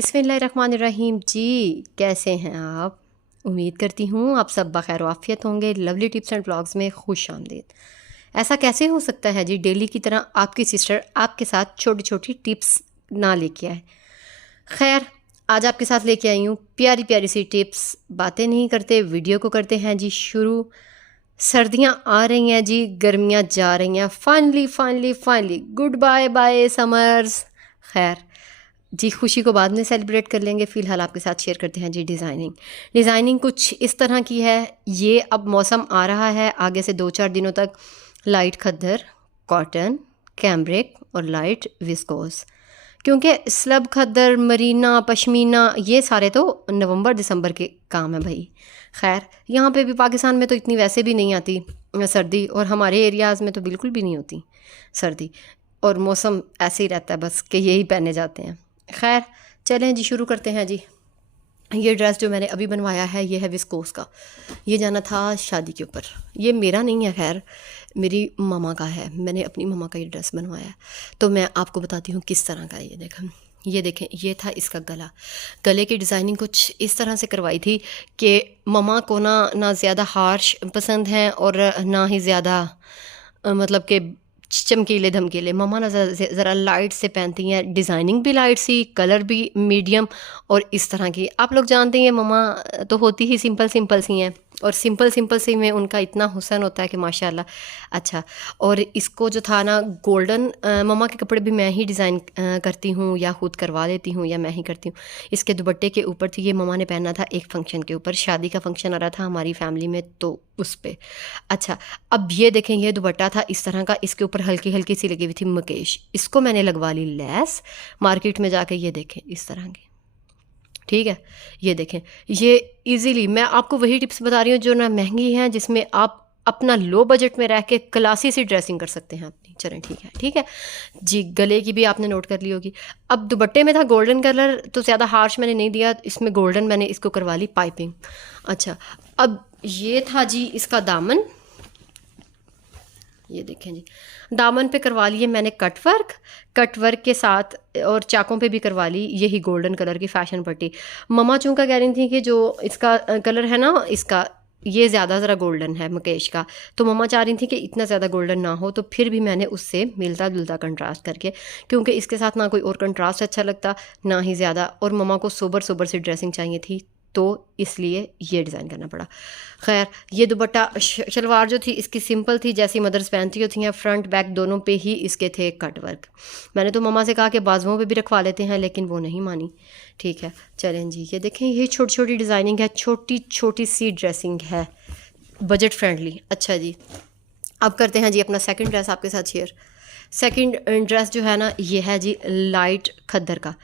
बिस्मिल्लाहिर्रहमानिर्रहीम जी। कैसे हैं आप? उम्मीद करती हूँ आप सब बखैर आफियत होंगे। लवली टिप्स एंड ब्लॉग्स में खुश आमदीद। ऐसा कैसे हो सकता है जी, डेली की तरह आपकी सिस्टर आपके साथ छोटी छोटी टिप्स ना लेके आए। खैर, आज आपके साथ लेके आई हूँ प्यारी प्यारी सी टिप्स। बातें नहीं करते, वीडियो को करते हैं जी शुरू। सर्दियाँ आ रही हैं जी, गर्मियाँ जा रही हैं। Finally finally finally good bye bye summers. खैर जी, खुशी को बाद में सेलिब्रेट कर लेंगे। फ़िलहाल आपके साथ शेयर करते हैं जी डिज़ाइनिंग कुछ इस तरह की है। ये अब मौसम आ रहा है आगे से 2-4 दिनों तक लाइट खद्दर, कॉटन, कैम्ब्रिक और लाइट विस्कोस। क्योंकि स्लब खद्दर, मरीना, पश्मीना ये सारे तो नवंबर दिसंबर के काम है भाई। खैर, यहाँ पे भी पाकिस्तान में तो इतनी वैसे भी नहीं आती सर्दी, और हमारे एरियाज़ में तो बिल्कुल भी नहीं होती सर्दी, और मौसम ऐसे ही रहता है बस कि यही पहने जाते हैं। खैर चलें जी, शुरू करते हैं जी। ये ड्रेस जो मैंने अभी बनवाया है ये है विस्कोस का। ये जाना था शादी के ऊपर। ये मेरा नहीं है, खैर मेरी मामा का है। मैंने अपनी मामा का ये ड्रेस बनवाया है, तो मैं आपको बताती हूँ किस तरह का है। ये देखें, ये था इसका गला। गले की डिज़ाइनिंग कुछ इस तरह से करवाई थी कि मामा को ना ज़्यादा हार्श पसंद है और ना ही ज़्यादा मतलब कि चमकीले धमकीले। मम्मा ना ज़रा लाइट से पहनती हैं, डिज़ाइनिंग भी लाइट सी, कलर भी मीडियम और इस तरह की। आप लोग जानते हैं मम्मा तो होती ही सिंपल सिंपल सी हैं, और सिंपल सिंपल सी में उनका इतना हुस्न होता है कि माशाल्लाह। अच्छा, और इसको जो था ना गोल्डन, मम्मा के कपड़े भी मैं ही डिज़ाइन करती हूँ या खुद करवा लेती हूँ या मैं ही करती हूँ। इसके दुपट्टे के ऊपर थी, ये मम्मा ने पहना था एक फंक्शन के ऊपर, शादी का फंक्शन आ रहा था हमारी फैमिली में, तो उस पर। अच्छा, अब ये देखें, ये दुपट्टा था इस तरह का, इसके ऊपर हल्की हल्की सी लगी हुई थी मकेश। इसको मैंने लगवा ली लैस मार्केट में जाके। ये देखें इस तरह की, ठीक है। ये देखें, ये इजीली मैं आपको वही टिप्स बता रही हूँ जो ना महंगी हैं, जिसमें आप अपना लो बजट में रह के क्लासी सी ड्रेसिंग कर सकते हैं अपनी। चलें ठीक है जी। गले की भी आपने नोट कर ली होगी। अब दुपट्टे में था गोल्डन कलर, तो ज़्यादा हार्श मैंने नहीं दिया, इसमें गोल्डन मैंने इसको करवा ली पाइपिंग। अच्छा, अब ये था जी इसका दामन। ये देखें जी, दामन पे करवा लिए मैंने कट वर्क के साथ, और चाकों पे भी करवा ली यही गोल्डन कलर की फैशन पट्टी। मम्मा चूँका कह रही थी कि जो इसका कलर है ना, इसका ये ज़्यादा ज़रा गोल्डन है मकेश का, तो मम्मा चाह रही थी कि इतना ज़्यादा गोल्डन ना हो, तो फिर भी मैंने उससे मिलता जुलता कंट्रास्ट करके, क्योंकि इसके साथ ना कोई और कंट्रास्ट अच्छा लगता ना ही ज़्यादा, और मम्मा को सोबर सोबर सी ड्रेसिंग चाहिए थी, तो इसलिए ये डिज़ाइन करना पड़ा। खैर, ये दुपट्टा शलवार जो थी इसकी सिंपल थी, जैसी मदर्स पहनती होती हैं, फ्रंट बैक दोनों पे ही इसके थे कट वर्क। मैंने तो मम्मा से कहा कि बाजुओं पे भी रखवा लेते हैं, लेकिन वो नहीं मानी। ठीक है, चलें जी। ये देखें, ये छोटी छोटी डिज़ाइनिंग है, छोटी छोटी सी ड्रेसिंग है, बजट फ्रेंडली। अच्छा जी, अब करते हैं जी अपना सेकंड ड्रेस आपके साथ शेयर। सेकंड ड्रेस जो है ना, ये है जी लाइट खद्दर का।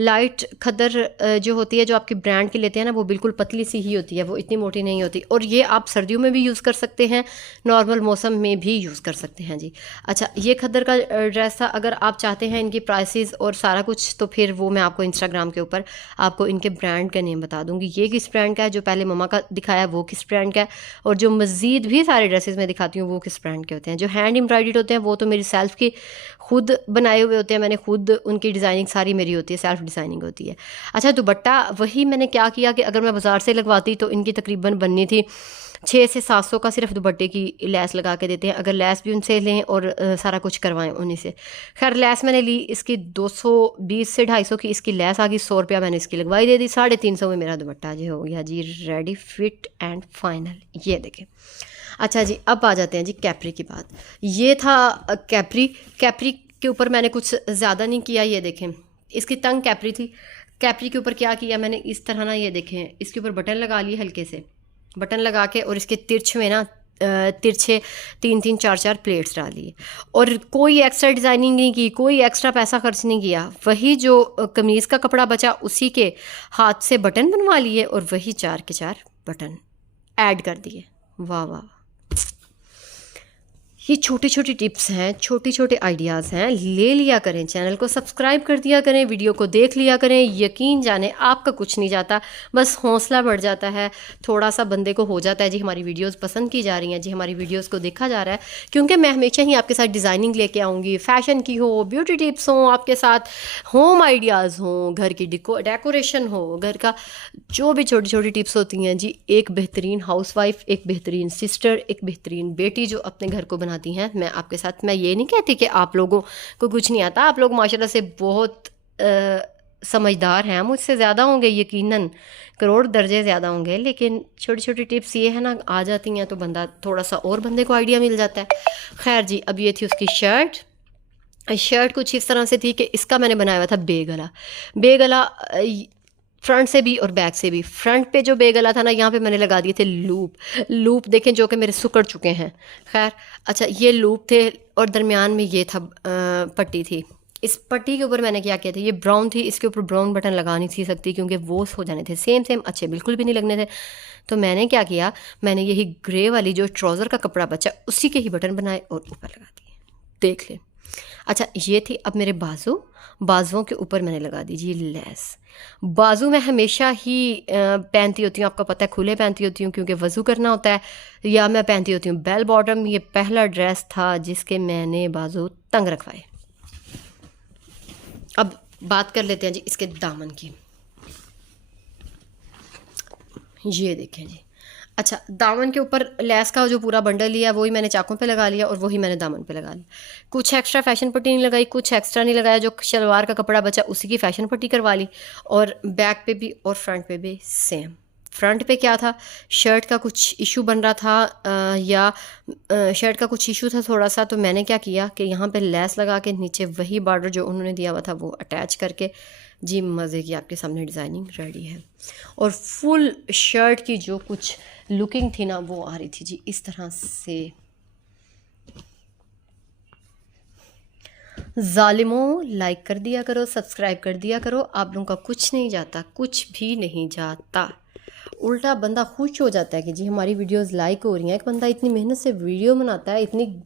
लाइट खद्दर जो होती है, जो आपकी ब्रांड की लेते हैं ना, वो बिल्कुल पतली सी ही होती है, वो इतनी मोटी नहीं होती, और ये आप सर्दियों में भी यूज़ कर सकते हैं, नॉर्मल मौसम में भी यूज़ कर सकते हैं जी। अच्छा, ये खद्दर का ड्रेस था। अगर आप चाहते हैं इनकी प्राइसेस और सारा कुछ, तो फिर वो मैं आपको इंस्टाग्राम के ऊपर आपको इनके ब्रांड का नेम बता दूँगी। ये किस ब्रांड का है, जो पहले मम्मा का दिखाया वो किस ब्रांड का है, और जो मज़ीद भी सारे ड्रेसेस में दिखाती हूँ वो किस ब्रांड के होते हैं। जो हैंड एम्ब्रॉयडर्ड होते हैं वो तो मेरी सेल्फ की खुद बनाए हुए होते हैं, मैंने खुद उनकी डिज़ाइनिंग सारी मेरी होती है, सेल्फ डिज़ाइनिंग होती है। अच्छा, दुपट्टा वही मैंने क्या किया कि अगर मैं बाज़ार से लगवाती तो इनकी तकरीबन बननी थी 600 से 700 का, सिर्फ दुपट्टे की लैस लगा के देते हैं। अगर लैस भी उनसे लें और सारा कुछ करवाएं उन्हीं से। खैर, लैस मैंने ली इसकी 220 से 250 की इसकी लैस आ गई, 100 रुपया मैंने इसकी लगवाई दे दी। 350 में मेरा दुपट्टा जी हो गया जी रेडी, फिट एंड फाइनल। ये देखें। अच्छा जी, अब आ जाते हैं जी कैप्री की बात। ये था कैप्री के ऊपर मैंने कुछ ज़्यादा नहीं किया। ये देखें, इसकी तंग कैप्री थी। कैप्री के ऊपर क्या किया मैंने, इस तरह ना, ये देखें, इसके ऊपर बटन लगा लिए हल्के से, बटन लगा के, और इसके तिरछ में ना तिरछे 3-3 4-4 प्लेट्स डाली, और कोई एक्स्ट्रा डिज़ाइनिंग नहीं की, कोई एक्स्ट्रा पैसा खर्च नहीं किया। वही जो कमीज़ का कपड़ा बचा उसी के हाथ से बटन बनवा लिए, और वही 4 के 4 बटन ऐड कर दिए। वाह वाह, ये छोटी छोटी टिप्स हैं, छोटे छोटे आइडियाज़ हैं, ले लिया करें, चैनल को सब्सक्राइब कर दिया करें, वीडियो को देख लिया करें। यकीन जाने आपका कुछ नहीं जाता, बस हौसला बढ़ जाता है, थोड़ा सा बंदे को हो जाता है जी हमारी वीडियोस पसंद की जा रही हैं, जी हमारी वीडियोस को देखा जा रहा है। क्योंकि मैं हमेशा ही आपके साथ डिज़ाइनिंग लेके आऊँगी, फैशन की हो, ब्यूटी टिप्स हों आपके साथ, होम आइडियाज़ हों, घर की डेकोरेशन हो, घर का जो भी छोटी छोटी टिप्स होती हैं जी। एक बेहतरीन हाउसवाइफ, एक बेहतरीन सिस्टर, एक बेहतरीन बेटी जो अपने घर को बनाती हैं, मैं आपके साथ, मैं ये नहीं कहती कि आप लोगों को कुछ नहीं आता, आप लोग माशाल्लाह से बहुत समझदार हैं, मुझसे ज़्यादा होंगे यकीनन, करोड़ दर्जे ज़्यादा होंगे, लेकिन छोटी छोटी टिप्स ये है ना आ जाती हैं तो बंदा थोड़ा सा और बंदे को आइडिया मिल जाता है। खैर जी, अब ये थी उसकी शर्ट कुछ इस तरह से थी कि इसका मैंने बनाया हुआ था बेगला फ्रंट से भी और बैक से भी। फ्रंट पे जो बेगला था ना, यहाँ पे मैंने लगा दिए थे लूप देखें, जो कि मेरे सुकड़ चुके हैं। खैर अच्छा, ये लूप थे और दरमियान में ये था पट्टी थी। इस पट्टी के ऊपर मैंने क्या किया था, ये ब्राउन थी, इसके ऊपर ब्राउन बटन लगा नहीं थी सकती क्योंकि वो हो जाने थे सेम अच्छे बिल्कुल भी नहीं लगने थे। तो मैंने क्या किया, मैंने यही ग्रे वाली जो ट्राउज़र का कपड़ा बचा उसी के ही बटन बनाए और ऊपर लगा दिए, देख ले। अच्छा, ये थी अब मेरे बाजुओं के ऊपर मैंने लगा दी जी लेस। बाजू मैं हमेशा ही पहनती होती हूँ, आपको पता है, खुले पहनती होती हूँ क्योंकि वज़ू करना होता है, या मैं पहनती होती हूँ बेल बॉटम। ये पहला ड्रेस था जिसके मैंने बाजू तंग रखवाए। अब बात कर लेते हैं जी इसके दामन की। ये देखें जी, अच्छा, दामन के ऊपर लेस का जो पूरा बंडल लिया वही मैंने चाकों पे लगा लिया और वही मैंने दामन पे लगा लिया। कुछ एक्स्ट्रा फैशन पट्टी नहीं लगाई, कुछ एक्स्ट्रा नहीं लगाया, जो शलवार का कपड़ा बचा उसी की फैशन पट्टी करवा ली। और बैक पे भी और फ्रंट पे भी सेम। फ्रंट पे क्या था, शर्ट का कुछ इशू बन रहा था, शर्ट का कुछ इशू था थोड़ा सा, तो मैंने क्या किया कि यहाँ पे लेस लगा के नीचे वही बॉर्डर जो उन्होंने दिया हुआ था वो अटैच करके जी मज़े की आपके सामने डिज़ाइनिंग रेडी है। और फुल शर्ट की जो कुछ लुकिंग थी ना वो आ रही थी जी इस तरह से। ज़ालिमों, लाइक कर दिया करो, सब्सक्राइब कर दिया करो, आप लोगों का कुछ नहीं जाता, कुछ भी नहीं जाता, उल्टा बंदा खुश हो जाता है कि जी हमारी वीडियोस लाइक हो रही हैं। एक बंदा इतनी मेहनत से वीडियो बनाता है, इतनी।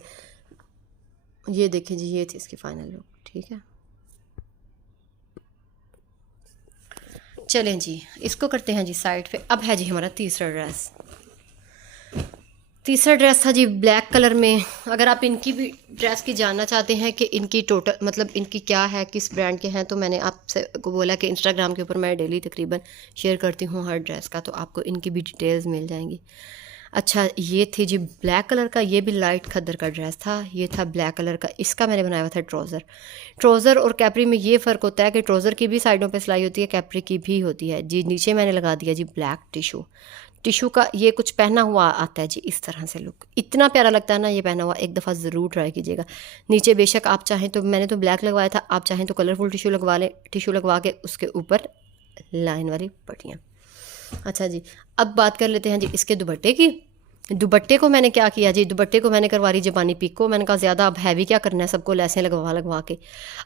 ये देखिए जी, ये थी इसकी फाइनल लुक, ठीक है। चलें जी, इसको करते हैं जी साइड पे। अब है जी हमारा तीसरा ड्रेस था जी ब्लैक कलर में। अगर आप इनकी भी ड्रेस की जानना चाहते हैं कि इनकी टोटल मतलब इनकी क्या है, किस ब्रांड के हैं, तो मैंने आपसे को बोला कि इंस्टाग्राम के ऊपर मैं डेली तकरीबन शेयर करती हूँ हर ड्रेस का, तो आपको इनकी भी डिटेल्स मिल जाएंगी। अच्छा, ये थी जी ब्लैक कलर का, ये भी लाइट खद्दर का ड्रेस था। ये था ब्लैक कलर का, इसका मैंने बनाया हुआ था ट्राउज़र और कैपरी में ये फ़र्क होता है कि ट्राउज़र की भी साइडों पे सिलाई होती है, कैपरी की भी होती है जी। नीचे मैंने लगा दिया जी ब्लैक टिशू का, ये कुछ पहना हुआ आता है जी इस तरह से। लुक इतना प्यारा लगता है ना ये पहना हुआ, एक दफ़ा ज़रूर ट्राई कीजिएगा। नीचे बेशक आप चाहें तो, मैंने तो ब्लैक लगवाया था, आप चाहें तो कलरफुल टिशू लगवा लें, टिशू लगवा के उसके ऊपर लाइन वाली पट्टियाँ। अच्छा जी, अब बात कर लेते हैं जी इसके दुपट्टे की। दुपट्टे को मैंने क्या किया जी, दुपट्टे को मैंने करवा ली जापानी पिको। मैंने कहा ज़्यादा अब हैवी क्या करना है, सबको लेसें लगवा के।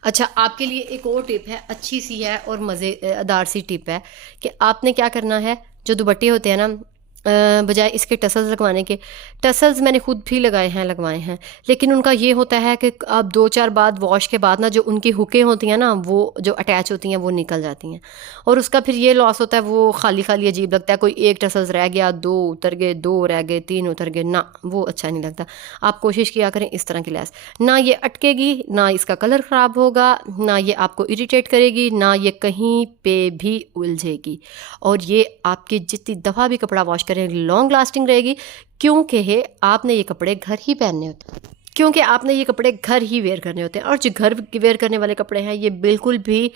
अच्छा, आपके लिए एक और टिप है, अच्छी सी है और मज़ेदार सी टिप है कि आपने क्या करना है, जो दुपट्टे होते हैं ना, बजाय इसके टसल्स लगवाने के, टसल्स मैंने खुद भी लगवाए हैं, लेकिन उनका ये होता है कि अब 2-4 बाद वॉश के बाद ना जो उनकी हुकें होती हैं ना, वो जो अटैच होती हैं वो निकल जाती हैं और उसका फिर ये लॉस होता है, वो खाली अजीब लगता है। कोई एक टसल्स रह गया, 2 उतर गए, 2 रह गए, 3 उतर गए, ना वो अच्छा नहीं लगता। आप कोशिश किया करें इस तरह की लेस, ना ये अटकेगी, ना इसका कलर ख़राब होगा, ना ये आपको इरिटेट करेगी, ना ये कहीं पे भी उलझेगी, और ये आपकी जितनी दफ़ा भी कपड़ा वॉश लॉन्ग लास्टिंग रहेगी। क्योंकि आपने ये कपड़े घर ही पहनने होते हैं, क्योंकि आपने ये कपड़े घर ही वेयर करने होते हैं, और जो घर वेयर करने वाले कपड़े हैं ये बिल्कुल भी,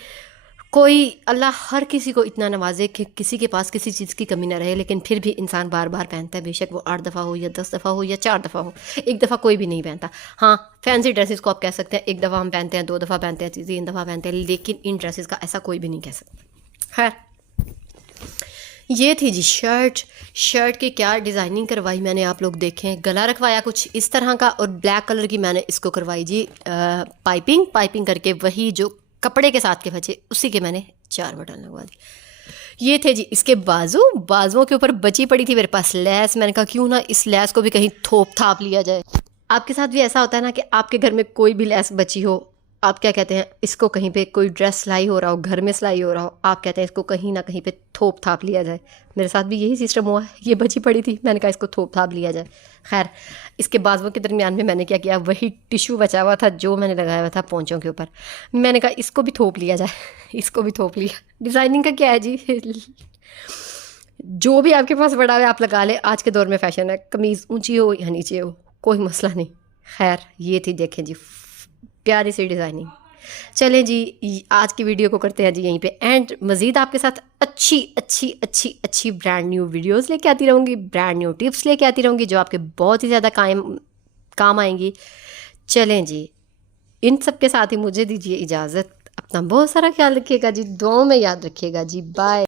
कोई अल्लाह हर किसी को इतना नवाजे कि किसी के पास किसी चीज़ की कमी ना रहे, लेकिन फिर भी इंसान बार बार पहनता है, बेशक वो 8 दफ़ा हो या 10 दफ़ा हो या 4 दफ़ा हो। एक दफ़ा कोई भी नहीं पहनता। हाँ, फैंसी ड्रेसेस को आप कह सकते हैं एक दफ़ा हम पहनते हैं, 2 दफ़ा पहनते हैं, 3 दफ़ा पहनते हैं, लेकिन इन ड्रेसेस का ऐसा कोई भी नहीं कह सकता। खैर, ये थी जी शर्ट की क्या डिज़ाइनिंग करवाई मैंने, आप लोग देखें। गला रखवाया कुछ इस तरह का और ब्लैक कलर की मैंने इसको करवाई जी पाइपिंग करके, वही जो कपड़े के साथ के बचे उसी के मैंने 4 बटन लगवा दी। ये थे जी इसके बाजुओं के ऊपर बची पड़ी थी मेरे पास लेस। मैंने कहा क्यों ना इस लेस को भी कहीं थोप थाप लिया जाए। आपके साथ भी ऐसा होता है ना कि आपके घर में कोई भी लेस बची हो, आप क्या कहते हैं, इसको कहीं पे कोई ड्रेस सिलाई हो रहा हो, घर में सिलाई हो रहा हो, आप कहते हैं इसको कहीं ना कहीं पे थोप थाप लिया जाए। मेरे साथ भी यही सिस्टम हुआ, ये बची पड़ी थी, मैंने कहा इसको थोप थाप लिया जाए। खैर, इसके बाजुओं के दरमियान में मैंने क्या किया, वही टिश्यू बचा हुआ था जो मैंने लगाया हुआ था पोंचों के ऊपर, मैंने कहा इसको भी थोप लिया जाए। इसको भी थोप लिया। डिज़ाइनिंग का क्या है जी, जो भी आपके पास बड़ा है आप लगा ले। आज के दौर में फैशन है, कमीज़ ऊंची हो या नीचे हो, कोई मसला नहीं। खैर, ये थी, देखें जी, प्यारी सी डिज़ाइनिंग। चलें जी, आज की वीडियो को करते हैं जी यहीं पे एंड। मज़ीद आपके साथ अच्छी अच्छी अच्छी अच्छी ब्रांड न्यू वीडियोस लेके आती रहूँगी, ब्रांड न्यू टिप्स लेके आती रहूँगी जो आपके बहुत ही ज़्यादा काम आएंगी। चलें जी, इन सब के साथ ही मुझे दीजिए इजाज़त। अपना बहुत सारा ख्याल रखिएगा जी, दुआओं में याद रखिएगा जी। बाय।